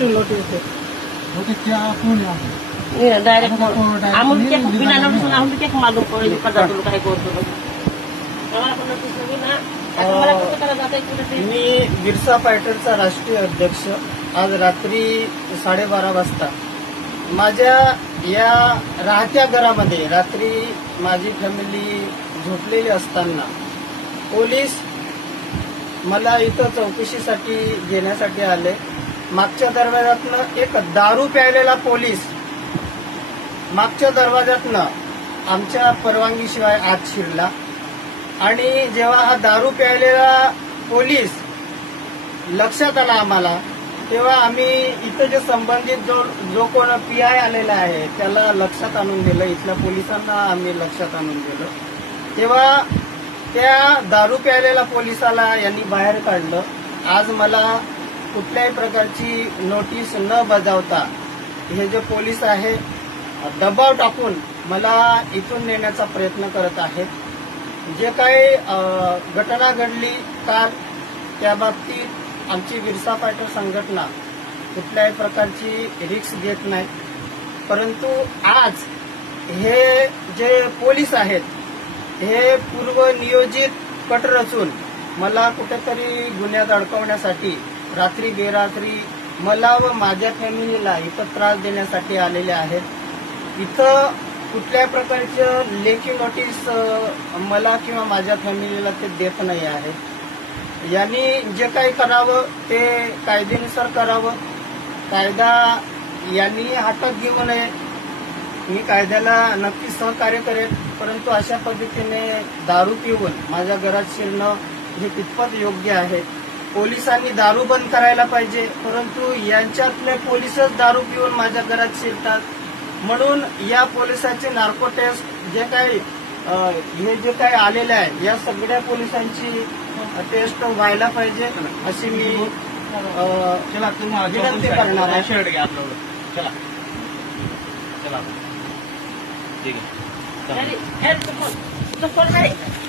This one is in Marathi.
नोटिस क्या कोण आहे आपण? डायरेक्ट आम्हाला कोण direct आम्ही नाही, बिना बिना नोटीस नोटीस. आम्ही चेक मागून पळली पडला तुला काय करतो आम्हाला पण नोटीस नाही ना आता मला कसं करायचं आता इकडे ते मी बिरसा फायटरचा राष्ट्रीय अध्यक्ष आज रात्री 12:30 वाजता माझ्या या राहत्या घरामध्ये रात्री माझी फॅमिली झोपलेली असताना पोलीस मला इथं चौकशीसाठी घेण्यासाठी आले. मागच्या दरवाजातनं एक दारू प्यायलेला पोलीस मागच्या दरवाजातनं आमच्या परवानगीशिवाय आत शिरला आणि जेव्हा हा दारू प्यायलेला पोलीस लक्षात आला आम्हाला तेव्हा आम्ही इथं जे संबंधित जो कोण PI आलेला आहे त्याला लक्षात आणून दिलं. इथल्या पोलिसांना आम्ही लक्षात आणून दिलं. तेव्हा त्या दारू प्यायलेल्या पोलिसाला यांनी बाहेर काढलं. आज मला कुठल्याही प्रकारची नोटीस न बजावता हे जे पोलीस आहे दबाव टाकून मला इथून नेण्याचा प्रयत्न करत आहेत. जे काही घटना घडली काल त्या बाबतीत आमची बिरसा फायटर संघटना कुठल्याही प्रकारची रिस्क घेत नाही. परंतु आज हे जे पोलीस आहेत हे पूर्व नियोजित कट रचून मला कुठेतरी गुन्ह्यात अडकवण्यासाठी रात्री बेरात्री मला व माझ्या फॅमिलीला इथं त्रास देण्यासाठी आलेले आहेत. इथं कुठल्याही प्रकारचं लेखी नोटीस मला किंवा माझ्या फॅमिलीला ते देत नाही आहे. यांनी जे काही करावं ते कायद्यानुसार करावं. कायदा यांनी हातात घेऊ नये. मी कायद्याला नक्कीच सहकार्य करेन, परंतु अशा पद्धतीने दारू पिऊन माझ्या घरात शिरणं हे कितपत योग्य आहे. पोलिसांनी दारू बंद करायला पाहिजे, परंतु यांच्यातले पोलीसच दारू पिऊन माझ्या घरात शिरतात. म्हणून या पोलिसांचे नार्को टेस्ट जे काही हे जे काही आलेले आहे या सगळ्या पोलिसांची टेस्ट व्हायला पाहिजे अशी मी विनंती करणार आहे. शर्ट घ्या आपलं. चला चला ठीक आहे. अरे, अरे, तो फोन, तो फोन आहे.